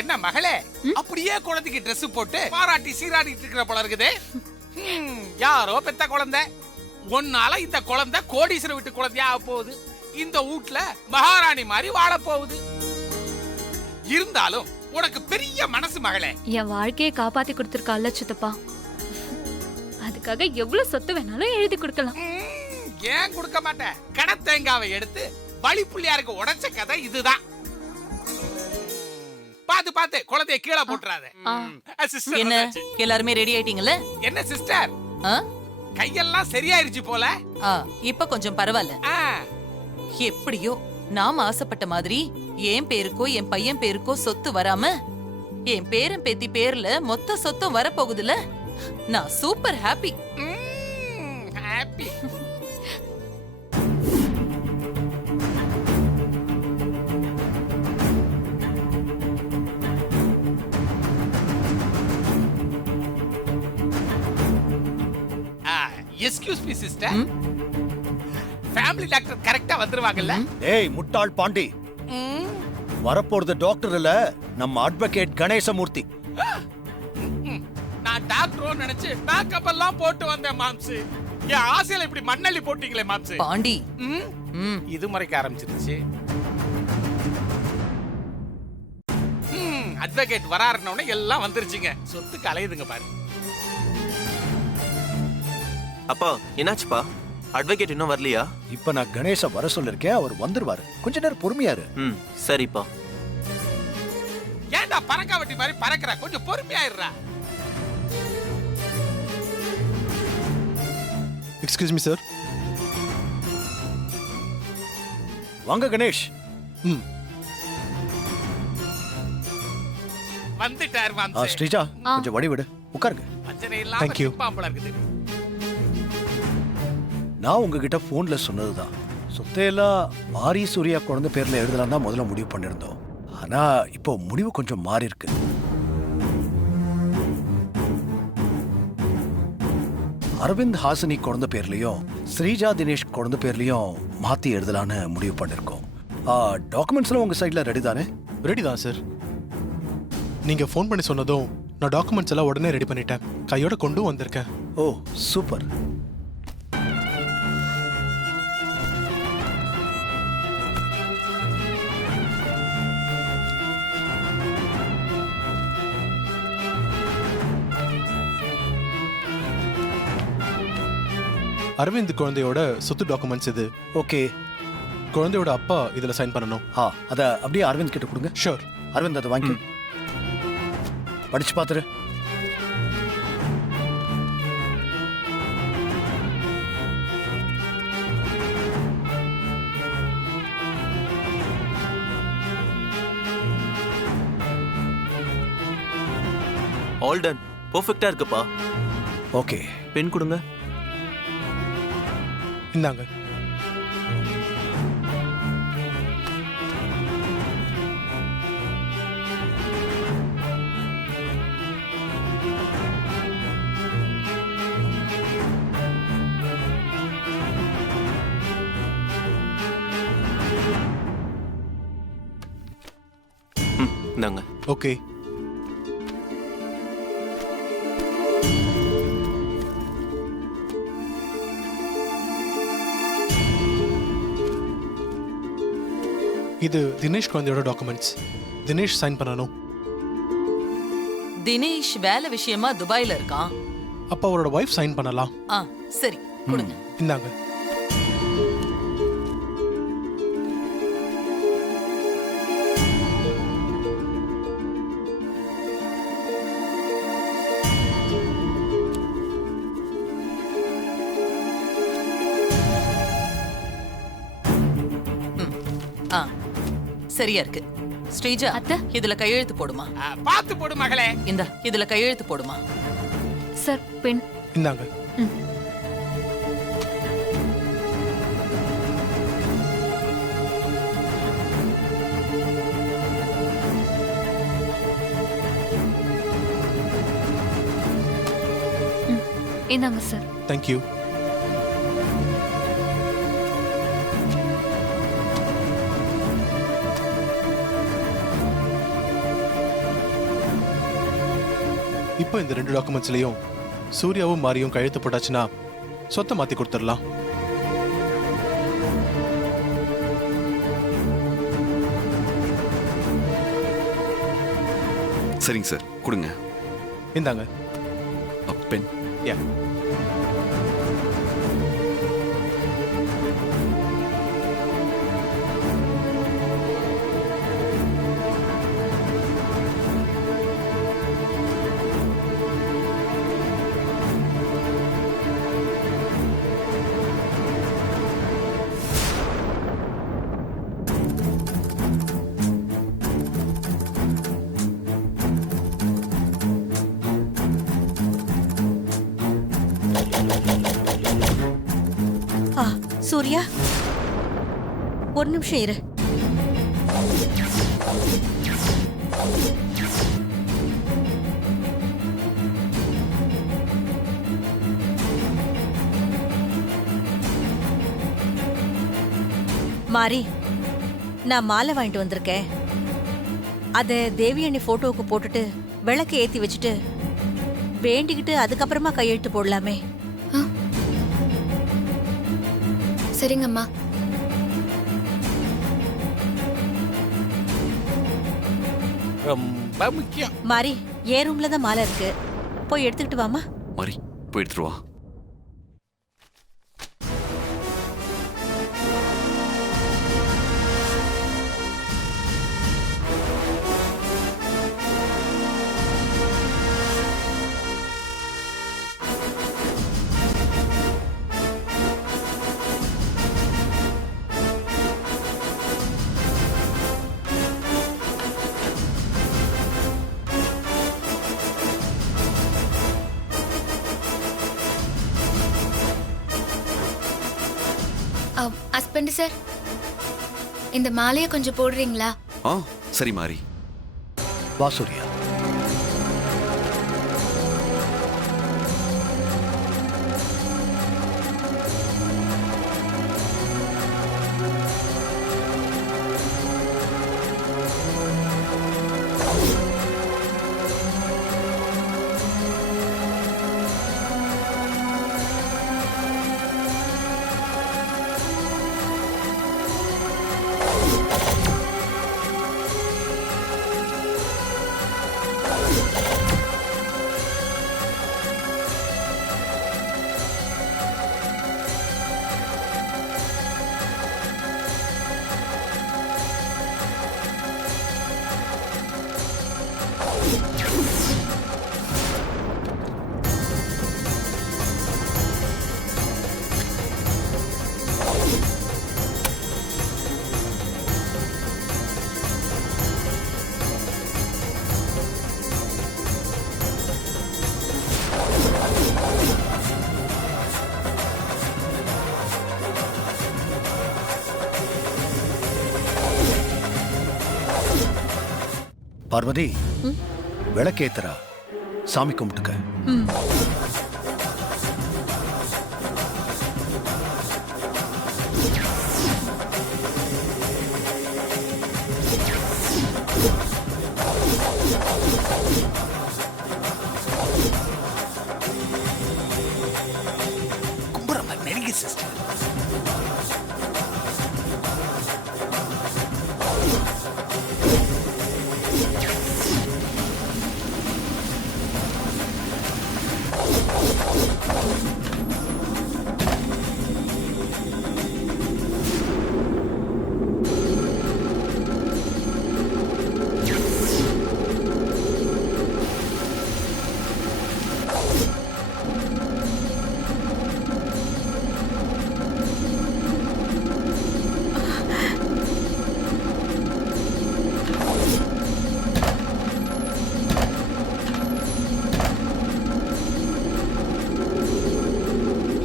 என்ன மகளே, அப்படியே குழந்தைக்கு Dress போட்டு பாராட்டி சீராடிட்டு இருக்கிற போல இருக்குது. யாரோ பெத்த குழந்தை. ஒன்னால இந்த குழந்தை கோடீஸ்வர வீட்டு குழந்தையா ஆக போகுது. இந்த வீட்ல மகாராணி மாதிரி வாழ போகுது. இருந்தாலும் உனக்கு பெரிய மனசு மகளே. என் வாழ்க்கையை காப்பாத்தி கொடுத்திருக்கால சித்தப்பா, அதுக்காக எவ்வளவு சொத்து வேணாலும் எழுதி கொடுக்கலாம். ஏன் கொடுக்க மாட்டேன்? கடை தேங்காவை எடுத்து வழி புள்ளியாருக்கு உடைச்ச கதை இதுதான். பாத்து பாத்து குழந்தைய கீழே போட்டுறாத. என்ன எல்லாருமே ரெடி ஆயிட்டீங்கல்ல? என்ன சிஸ்டர், கையெல்லாம் சரியாயிருச்சு போல. இப்ப கொஞ்சம் பரவாயில்ல. எப்படியோ நாம ஆசைப்பட்ட மாதிரி என் பேருக்கோ என் பையன் பேருக்கோ சொத்து வராம என் பேரன் பேத்தி பேர்ல மொத்த சொத்தும் வரப்போகுதுல. நான் super happy. Happy. Excuse me sister, family doctor கரெக்ட்டா வந்துருவாங்கல்ல? ஏய் முட்டாள் பாண்டி, வரப்போறது டாக்டர் இல்ல, நம்ம அட்வொகேட் கணேசமூர்த்தி. நான் டாக்டர் நினைச்சு மேக்கப் எல்லாம் போட்டு வந்தேன் மாம்ஸ். என் ஆசையில இப்படி மண்ணள்ளி போட்டீங்களே மாம்ஸ். பாண்டி இது மறைக்க ஆரம்பிச்சிருச்சு. அட்வொகேட் வராருன்னு எல்லாம் வந்துருச்சுங்க. சொத்துக்கு அலையுதுங்க பாரு. அப்பா என்னாச்சுப்பா? அட்வொகேட் இன்னும் வரலையா? இப்ப நான் கணேச வர சொல்லிருக்கேன், அவர் வந்துருவாரு. கொஞ்ச நேரம் பொறுமையாரு. சரிப்பா. ஏன்டா பறக்காவட்டி மாதிரி பறக்கற? கொஞ்சம் பொறுமையாயிரா. Excuse me sir. வாங்க கணேஷ். வந்துட்டார் மாம்ஸ். ஸ்ரீஜா கொஞ்சம் வழி விடு, உட்காருங்க. பிரச்சனை இல்லாம பாம்பள இருக்குது. நான் உங்ககிட்ட போன்ல சொன்னதுதான், சொத்தையெல்லாம் மாரி சூர்யா குழந்தை பேர்ல எழுதலாம் தான் முதல்ல முடிவு பண்ணிருந்தோம். ஆனா இப்போ முடிவு கொஞ்சம் மாறி இருக்கு. அரவிந்த் ஹாசினி குழந்தை பேர்லயும் ஸ்ரீஜா தினேஷ் குழந்தை பேர்லயும் மாத்தி எழுதலான்னு முடிவு பண்ணிருக்கோம். டாக்குமெண்ட்ஸ்லாம் உங்க சைட்ல ரெடி தானே? ரெடி தான் சார். நீங்க ஃபோன் பண்ணி சொன்னதும் நான் டாக்குமெண்ட்ஸ் எல்லாம் உடனே ரெடி பண்ணிட்டேன். கையோட கொண்டு வந்திருக்கேன். ஓ சூப்பர். அரவிந்த் குழந்தையோட சொத்து டாக்குமெண்ட்ஸ் இது. ஓகே. குழந்தையோட அப்பா இதுல சைன் பண்ணணும். அத அப்படியே அரவிந்த் கிட்ட கொடுங்க. ஷூர். அரவிந்த் அதை வாங்கி படிச்சு பாத்துரு. All done. பெர்ஃபெக்ட்டா இருக்குப்பா. ஓகே. பென் கொடுங்க. இந்தாங்க. இந்தாங்க. ஓகே. இது தினேஷ் குழந்தையோட டாக்குமெண்ட்ஸ். தினேஷ் சைன் பண்ணணும். தினேஷ் வேலை விஷயமா துபாயில இருக்கான். அப்ப அவரோட வைஃப் சைன் பண்ணலாம். சரி கொடுங்க. இந்தாங்க. சரியா இருக்கு. ஸ்ரீஜா இதுல கையெழுத்து போடுமா? பாத்து போடு மகளே. இந்த இதுல கையெழுத்து போடுமா? சார் பென் இந்தாங்க. இந்தாங்க சார். Thank you. இப்போ இந்த 2 டாக்குமெண்ட்ஸ்லயும் சூர்யாவும் மாரியும் கையெழுத்து போட்டாச்சுன்னா சொத்தை மாத்தி கொடுத்துடலாம். சரிங்க சார், கொடுங்க. இந்தாங்க. பென். யா. சூர்யா, ஒரு நிமிஷம் இரு. மாரி, நான் மாலை வாங்கிட்டு வந்திருக்கேன். அத தேவியண்ணி போட்டோவுக்கு போட்டுட்டு விளக்கு ஏத்தி வச்சுட்டு வேண்டிக்கிட்டு அதுக்கப்புறமா கையெழுத்து போடலாமே. சரிங்கம்மா. ரொம்ப முக்கியம். மாரி, ஏ ரூம்ல தான் மாலை இருக்கு, போய் எடுத்துக்கிட்டு வாமா. மாறி போய் எடுத்துட்டு வா. ஹஸ்பண்ட் சார், இந்த மாலையை கொஞ்சம் போடுறீங்களா? சரி மாறி. வா சூர்யா. பார்வதி, விளக்கேத்துறா, சாமி கும்பிட்டுக்க. கும்புறமா நெருங்கி சிஸ்டர்.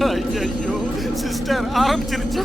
ஐயோ சிஸ்டர், ஆரம்பிச்சிருச்சு.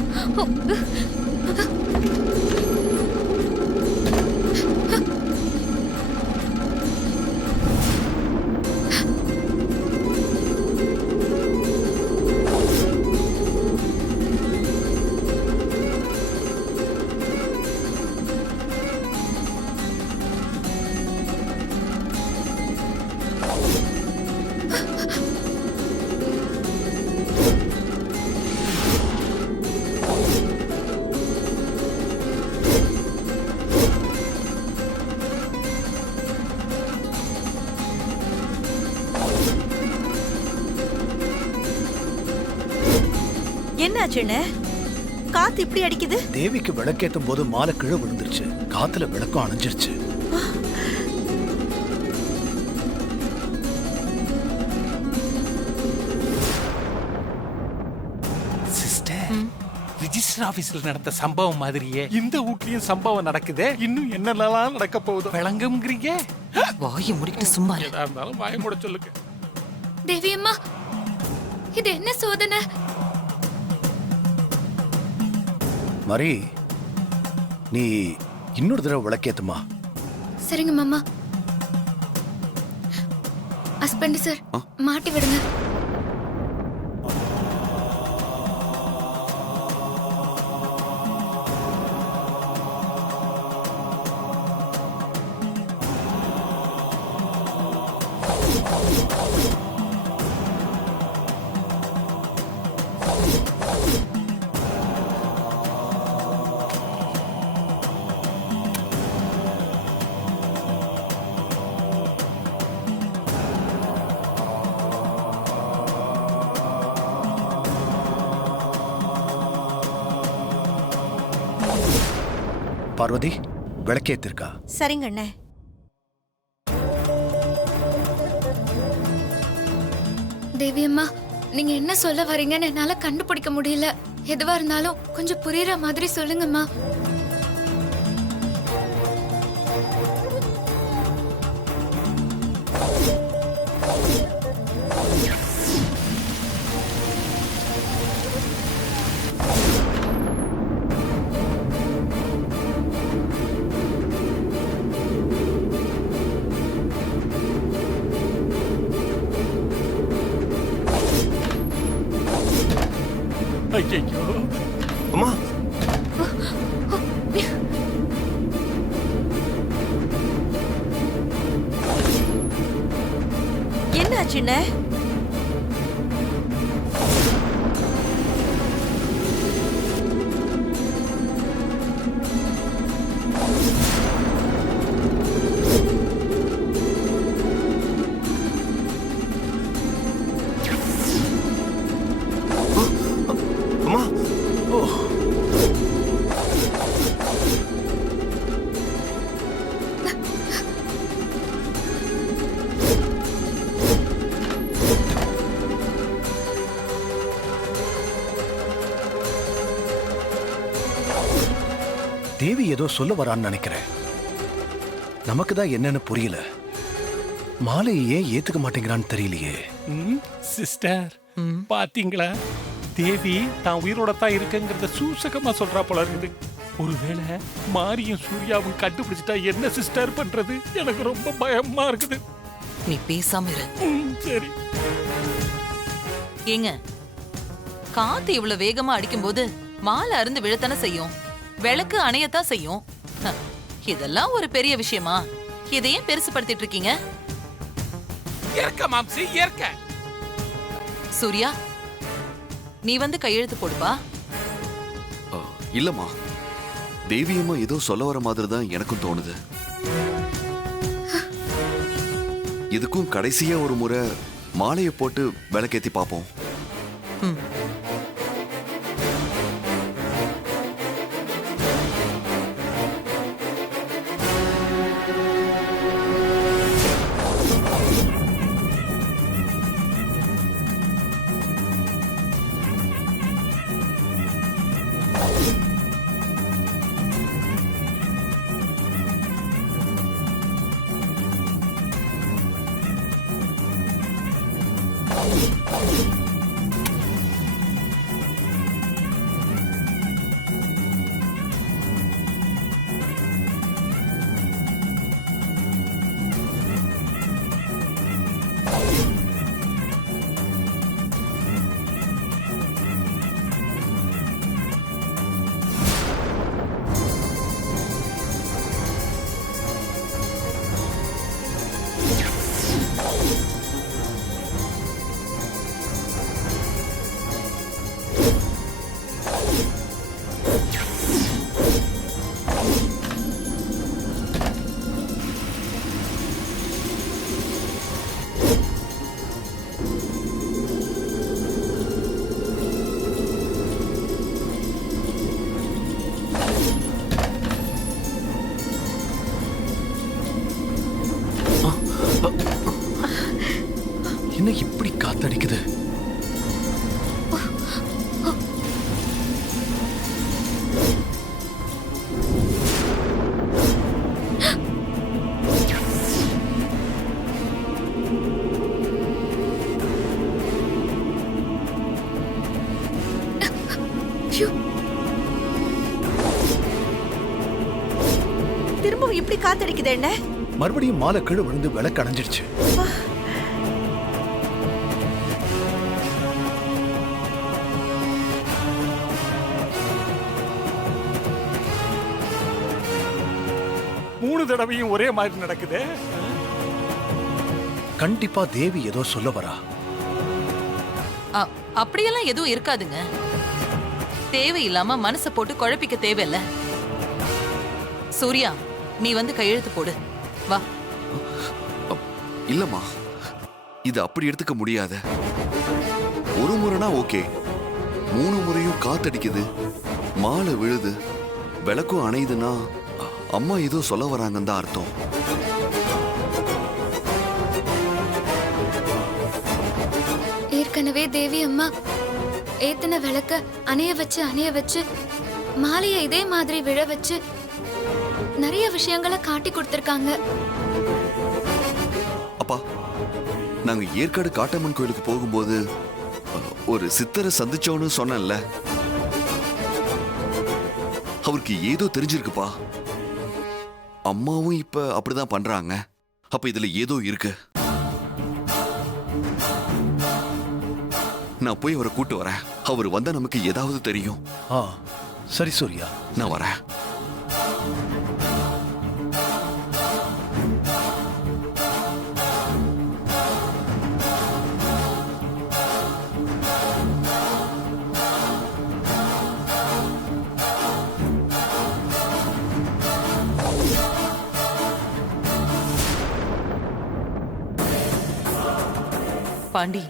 என்னாச்சுன்னு காத்து இப்படி அடிக்குது? தேவிக்கு விளக்கேத்தும் போது மாலை கீழே விழுந்துருச்சு. காத்துல விளக்கம் அணைஞ்சிருச்சு. சிஸ்டர், ரிஜிஸ்டர் ஆபீஸ்ல நடந்த சம்பவம் மாதிரியே இந்த வீட்லயும் சம்பவம் நடக்குதே. இன்னும் என்னெல்லாம் நடக்க போகுது விளங்கும்ங்கிறீங்க? வாயை முடிக்கிட்டு சும்மா இரு. எதா இருந்தாலும் வாய மூட சொல்லுங்க. தேவி அம்மா, இது என்ன சோதனை? மரி, நீ இன்னொரு தடவை விளக்கேத்துமா. சரிங்க மாமா. ஹஸ்பண்ட் சார், மாட்டி விடுங்க. பார்வதி, விளக்கேத்திருக்கா? சரிங்க அண்ணே. தேவி அம்மா, நீங்க என்ன சொல்ல வரீங்கன்னு என்னால கண்டுபிடிக்க முடியல. எதுவா இருந்தாலும் கொஞ்சம் புரியுற மாதிரி சொல்லுங்கம்மா. ஐயோ, அம்மா என்னாச்சுன்னு? அம்மா தேவி ஏதோ சொல்ல வரான்னு நினைக்கிறேன். நமக்கு தான் என்னன்னு புரியல. மாலையை ஏன் ஏத்துக்க மாட்டேங்கிறான்னு தெரியலையே. சிஸ்டர், பாத்தீங்களா? தேவி தான் உயிரோட தான் இருக்குங்கிறத சூசகமா சொல்றா போல இருக்குது. ஒருவேளை மாரியும் சூர்யாவும் கண்டுபிடிச்சிட்டா என்ன சிஸ்டர் பண்றது? எனக்கு ரொம்ப பயமா இருக்குது. நீ பேசாம இரு. சரி. ஏங்க, காத்து இவ்வளவு வேகமா அடிக்கும்போது மாலை அருந்து விழத்தானே செய்யும், விளக்கு அணையத்தான் செய்யும். இதெல்லாம் ஒரு பெரிய விஷயமா? இதையே பெருசுபடுத்திட்டு இருக்கீங்க? ஏற்க மாம்சி, ஏற்க. சூர்யா, நீ வந்து கையெழுத்து போடுப்பா. இல்லம்மா, தேவியம்மா ஏதோ சொல்ல வர மாதிரி தான் எனக்கும் தோணுது. இதுக்கும் கடைசியா ஒரு முறை மாலையை போட்டு விளக்கேத்தி பார்ப்போம். ம். ஐயோ, திரும்பவும் இப்படி காத்தடிக்குது என்ன? மறுபடியும் மாலை கீழே விழுந்து விளக்கு அணைஞ்சிடுச்சு. மூணு தடவையும் ஒரே மாதிரி நடக்குது. கண்டிப்பா தேவி ஏதோ சொல்ல வரா. அப்படியெல்லாம் எதுவும் இருக்காதுங்க. தேவையில்லாம மனசை போட்டு குழப்பிக்க தேவையில்ல. சூர்யா, நீ வந்து கையெழுத்து போடு. வா. இல்லம்மா, இது அப்படி எடுத்துக்க முடியாத. ஒரு முறைனா ஓகே, 3 முறையும் காத்தடிக்குது, மாலை விழுது, விளக்கும் அணையுதுன்னா அம்மா ஏதோ சொல்ல வராங்கன்னு தான் அர்த்தம். ஏற்கனவே தேவி அம்மா ஏத்தன விளக்க அணைய வச்சு மாலைய இதே மாதிரி விழ வச்சு நிறைய விஷயங்களை காட்டி கொடுத்திருக்காங்க. அப்பா, நாங்க ஏற்காடு காட்டம்மன் கோயிலுக்கு போகும்போது ஒரு சித்தரை சந்திச்சோன்னு சொன்னேன்ல, அவருக்கு ஏதோ தெரிஞ்சிருக்குப்பா. அம்மாவும் இப்ப அப்படிதான் பண்றாங்க. அப்ப இதுல ஏதோ இருக்கு. நான் போய் அவரை கூட்டு வரேன். அவர் வந்தா நமக்கு ஏதாவது தெரியும். சரி சூர்யா, நான் வரேன். பாண்டி,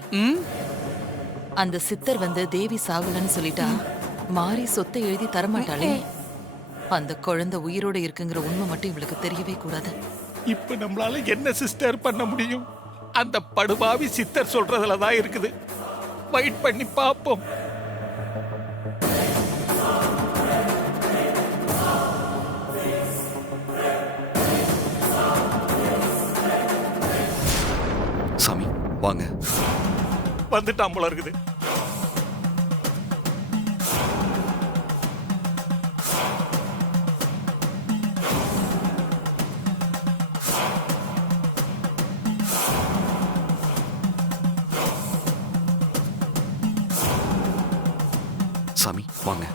அந்த சித்தர் வந்து தேவி சாகலன்னு சொல்லிட்டா மாறி சொத்தை எழுதி தரமாட்டாளே. அந்த குழந்தை உயிரோட இருக்குங்கிற உண்மை மட்டும் இவளுக்கு தெரியவே கூடாது. இப்ப நம்மளால என்ன சிஸ்டர் பண்ண முடியும்? அந்த படுபாவி சித்தர் சொல்றதுல தான் இருக்குது. வெயிட் பண்ணி பாப்போம். சாமி வாங்க. வந்துட்டான் போல இருக்குது. சாமி வாங்க.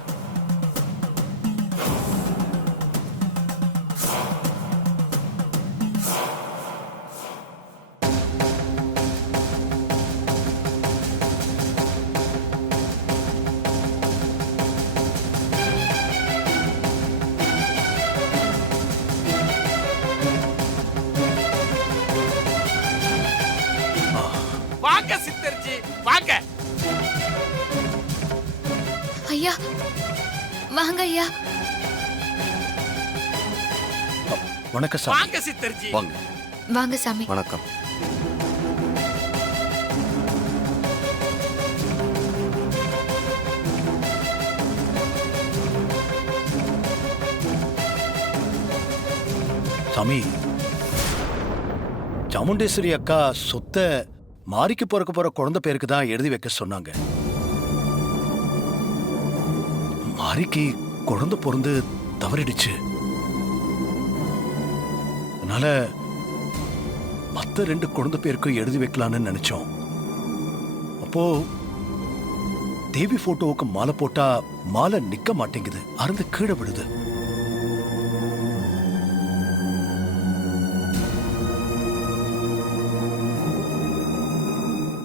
வாங்க சித்தர்ஜி, வாங்க. ஐயா, வாங்க ஐயா. வணக்கம் சாமி. வாங்க சித்தர்ஜி. வாங்க. வாங்க சாமி. வணக்கம். சாமி, சாமுண்டேஸ்வரி அக்கா சொத்தை மாரிக்கு பிறக்க போற குழந்தை பேருக்கு தான் எழுதி வைக்க சொன்னாங்க. மாரிக்கு குழந்தை பிறந்து தவறிடுச்சு. அதனால மத்த 2 குழந்தை பேருக்கும் எழுதி வைக்கலான்னு நினைச்சோம். அப்போ தேவி போட்டோவுக்கு மாலை போட்டா மாலை நிக்க மாட்டேங்குது, அறுந்து கீழே விடுது.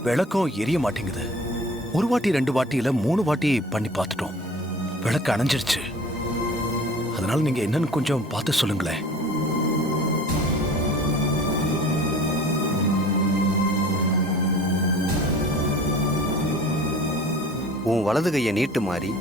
விளக்கம் எரிய மாட்டேங்குது. 1 வாட்டி 2 வாட்டியில 3 வாட்டி பண்ணி பார்த்துட்டோம். விளக்கு அணைஞ்சிருச்சு. அதனால நீங்க என்னன்னு கொஞ்சம் பார்த்து சொல்லுங்களேன். உன் வலது கையை நீட்டு மாறி